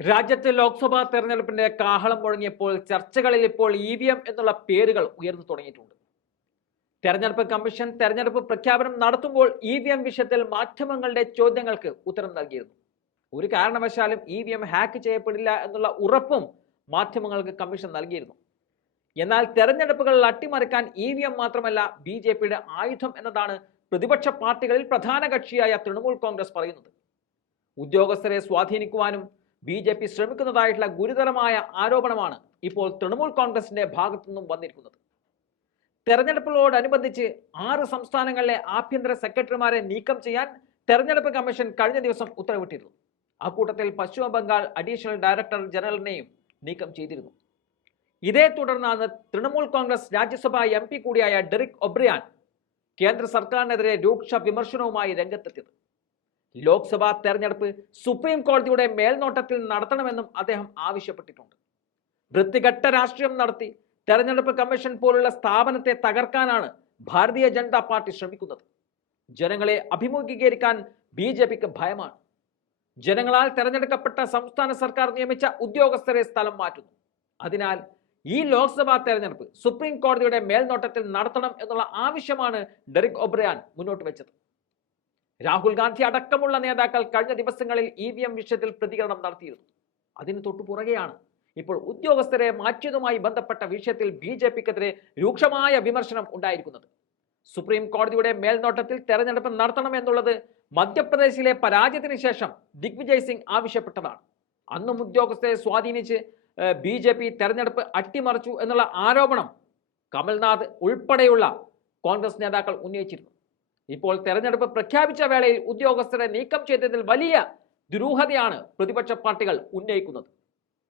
രാജ്യത്തെ ലോക്സഭാ തെരഞ്ഞെടുപ്പിന്റെ കാഹളം മുഴങ്ങിയപ്പോൾ ചർച്ചകളിൽ ഇപ്പോൾ ഇ വി എം എന്നുള്ള പേരുകൾ ഉയർന്നു തുടങ്ങിയിട്ടുണ്ട്. തെരഞ്ഞെടുപ്പ് കമ്മീഷൻ തെരഞ്ഞെടുപ്പ് പ്രഖ്യാപനം നടത്തുമ്പോൾ ഇ വി എം വിഷയത്തിൽ മാധ്യമങ്ങളുടെ ചോദ്യങ്ങൾക്ക് ഉത്തരം നൽകിയിരുന്നു. ഒരു കാരണവശാലും ഇ വി എം ഹാക്ക് ചെയ്യപ്പെടില്ല എന്നുള്ള ഉറപ്പും മാധ്യമങ്ങൾക്ക് കമ്മീഷൻ നൽകിയിരുന്നു. എന്നാൽ തെരഞ്ഞെടുപ്പുകൾ അട്ടിമറിക്കാൻ ഇ വി എം മാത്രമല്ല ബി ജെ പിയുടെ ആയുധം എന്നതാണ് പ്രതിപക്ഷ പാർട്ടികളിൽ പ്രധാന കക്ഷിയായ തൃണമൂൽ കോൺഗ്രസ് പറയുന്നത്. ഉദ്യോഗസ്ഥരെ സ്വാധീനിക്കുവാനും ബി ജെ പി ശ്രമിക്കുന്നതായിട്ടുള്ള ഗുരുതരമായ ആരോപണമാണ് ഇപ്പോൾ തൃണമൂൽ കോൺഗ്രസിന്റെ ഭാഗത്തു നിന്നും വന്നിരിക്കുന്നത്. തെരഞ്ഞെടുപ്പുകളോടനുബന്ധിച്ച് ആറ് സംസ്ഥാനങ്ങളിലെ ആഭ്യന്തര സെക്രട്ടറിമാരെ നീക്കം ചെയ്യാൻ തെരഞ്ഞെടുപ്പ് കമ്മീഷൻ കഴിഞ്ഞ ദിവസം ഉത്തരവിട്ടിരുന്നു. അക്കൂട്ടത്തിൽ പശ്ചിമ ബംഗാൾ അഡീഷണൽ ഡയറക്ടർ ജനറലിനെയും നീക്കം ചെയ്തിരുന്നു. ഇതേ തുടർന്നാണ് തൃണമൂൽ കോൺഗ്രസ് രാജ്യസഭാ എം കൂടിയായ ഡെറിക് ഒബ്രിയാൻ കേന്ദ്ര സർക്കാരിനെതിരെ രൂക്ഷ വിമർശനവുമായി രംഗത്തെത്തിയത്. ലോക്സഭാ തെരഞ്ഞെടുപ്പ് സുപ്രീം കോടതിയുടെ മേൽനോട്ടത്തിൽ നടത്തണമെന്നും അദ്ദേഹം ആവശ്യപ്പെട്ടിട്ടുണ്ട്. വൃത്തികെട്ട രാഷ്ട്രീയം നടത്തി തെരഞ്ഞെടുപ്പ് കമ്മീഷൻ പോലുള്ള സ്ഥാപനത്തെ തകർക്കാനാണ് ഭാരതീയ ജനതാ പാർട്ടി ശ്രമിക്കുന്നത്. ജനങ്ങളെ അഭിമുഖീകരിക്കാൻ ബി ജെ പിക്ക് ഭയമാണ്. ജനങ്ങളാൽ തെരഞ്ഞെടുക്കപ്പെട്ട സംസ്ഥാന സർക്കാർ നിയമിച്ച ഉദ്യോഗസ്ഥരെ സ്ഥലം മാറ്റുന്നു. അതിനാൽ ഈ ലോക്സഭാ തെരഞ്ഞെടുപ്പ് സുപ്രീം കോടതിയുടെ മേൽനോട്ടത്തിൽ നടത്തണം എന്നുള്ള ആവശ്യമാണ് ഡെറിക് ഒബ്രയാൻ മുന്നോട്ട് വെച്ചത്. രാഹുൽ ഗാന്ധി അടക്കമുള്ള നേതാക്കൾ കഴിഞ്ഞ ദിവസങ്ങളിൽ ഇ വി എം വിഷയത്തിൽ പ്രതികരണം നടത്തിയിരുന്നു. അതിന് തൊട്ടു പുറകെയാണ് ഇപ്പോൾ ഉദ്യോഗസ്ഥരെ മാറ്റിയതുമായി ബന്ധപ്പെട്ട വിഷയത്തിൽ ബി ജെ പിക്കെതിരെ രൂക്ഷമായ വിമർശനം ഉണ്ടായിരിക്കുന്നത്. സുപ്രീം കോടതിയുടെ മേൽനോട്ടത്തിൽ തെരഞ്ഞെടുപ്പ് നടത്തണമെന്നുള്ളത് മധ്യപ്രദേശിലെ പരാജയത്തിന് ശേഷം ദിഗ്വിജയ് സിംഗ് ആവശ്യപ്പെട്ടതാണ്. അന്നും ഉദ്യോഗസ്ഥരെ സ്വാധീനിച്ച് ബി ജെ പി തെരഞ്ഞെടുപ്പ് അട്ടിമറിച്ചു എന്നുള്ള ആരോപണം കമൽനാഥ് ഉൾപ്പെടെയുള്ള കോൺഗ്രസ് നേതാക്കൾ ഉന്നയിച്ചിരുന്നു. ഇപ്പോൾ തെരഞ്ഞെടുപ്പ് പ്രഖ്യാപിച്ച വേളയിൽ ഉദ്യോഗസ്ഥരെ നീക്കം ചെയ്തതിൽ വലിയ ദുരൂഹതയാണ് പ്രതിപക്ഷ പാർട്ടികൾ ഉന്നയിക്കുന്നത്.